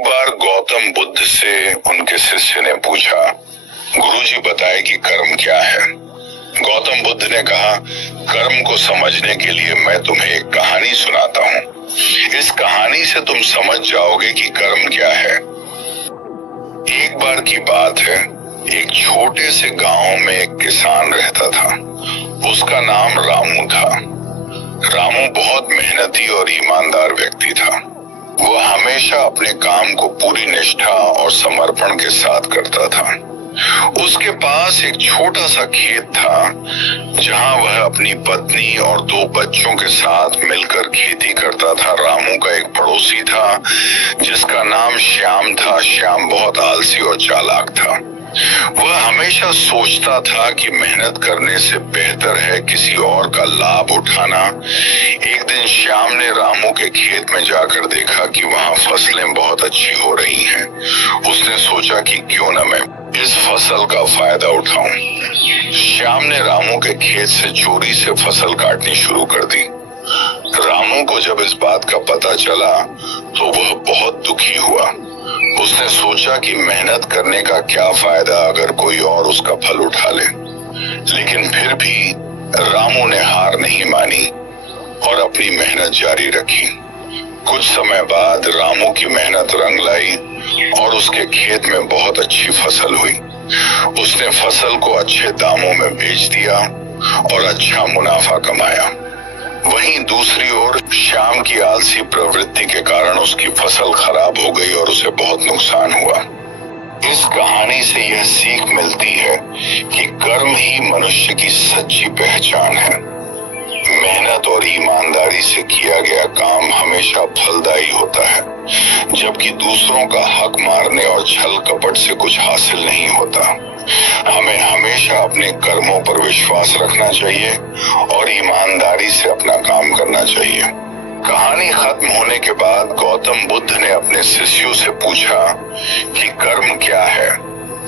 एक बार गौतम बुद्ध से उनके शिष्य ने पूछा, गुरुजी बताए कि कर्म क्या है। गौतम बुद्ध ने कहा, कर्म को समझने के लिए मैं तुम्हें एक कहानी सुनाता हूँ। इस कहानी से तुम समझ जाओगे कि कर्म क्या है। एक बार की बात है, एक छोटे से गांव में एक किसान रहता था। उसका नाम रामू था। रामू बहुत मेहनती और ईमानदार व्यक्ति था। वह हमेशा अपने काम को पूरी निष्ठा और समर्पण के साथ करता था। उसके पास एक छोटा सा खेत था जहां वह अपनी पत्नी और 2 बच्चों के साथ मिलकर खेती करता था। रामू का एक पड़ोसी था जिसका नाम श्याम था। श्याम बहुत आलसी और चालाक था। वह हमेशा सोचता था कि मेहनत करने से बेहतर है किसी और का लाभ उठाना। एक दिन श्याम ने रामू के खेत में जाकर देखा कि वहां फसलें बहुत अच्छी हो रही हैं। उसने सोचा कि क्यों न मैं इस फसल का फायदा उठाऊं। श्याम ने रामू के खेत से चोरी से फसल काटनी शुरू कर दी। रामू को जब इस बात का पता चला तो वह बहुत दुखी हुआ। उसने सोचा कि मेहनत करने का क्या फायदा अगर कोई और उसका फल उठा ले। लेकिन फिर भी रामू ने हार नहीं मानी और अपनी मेहनत जारी रखी। कुछ समय बाद रामू की मेहनत रंग लाई और उसके खेत में बहुत अच्छी फसल हुई। उसने फसल को अच्छे दामों में बेच दिया और अच्छा मुनाफा कमाया। वहीं दूसरी ओर श्याम की आलसी प्रवृत्ति के कारण उसकी फसल खराब हो गई और उसे बहुत नुकसान हुआ। इस कहानी से यह सीख मिलती है कि कर्म ही मनुष्य की सच्ची पहचान है। मेहनत और ईमानदारी से किया गया काम हमेशा फलदायी होता है, जबकि दूसरों का हक मारने और छल कपट से कुछ हासिल नहीं होता। हमें हमेशा अपने कर्मों पर विश्वास रखना चाहिए और ईमानदारी से अपना काम करना चाहिए। कहानी खत्म होने के बाद गौतम बुद्ध ने अपने शिष्यों से पूछा कि कर्म क्या है।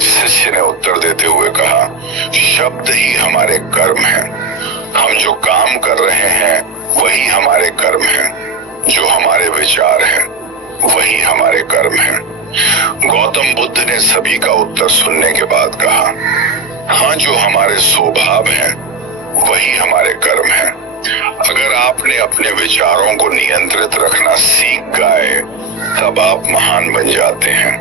शिष्य ने उत्तर देते हुए कहा, शब्द ही हमारे कर्म हैं। हम जो काम कर रहे हैं वही हमारे कर्म हैं। जो हमारे विचार हैं वही हमारे कर्म हैं। गौतम बुद्ध ने सभी का उत्तर सुनने के बाद कहा, हाँ, जो हमारे स्वभाव हैं वही हमारे कर्म हैं। अगर आपने अपने विचारों को नियंत्रित रखना सीख गए तब आप महान बन जाते हैं।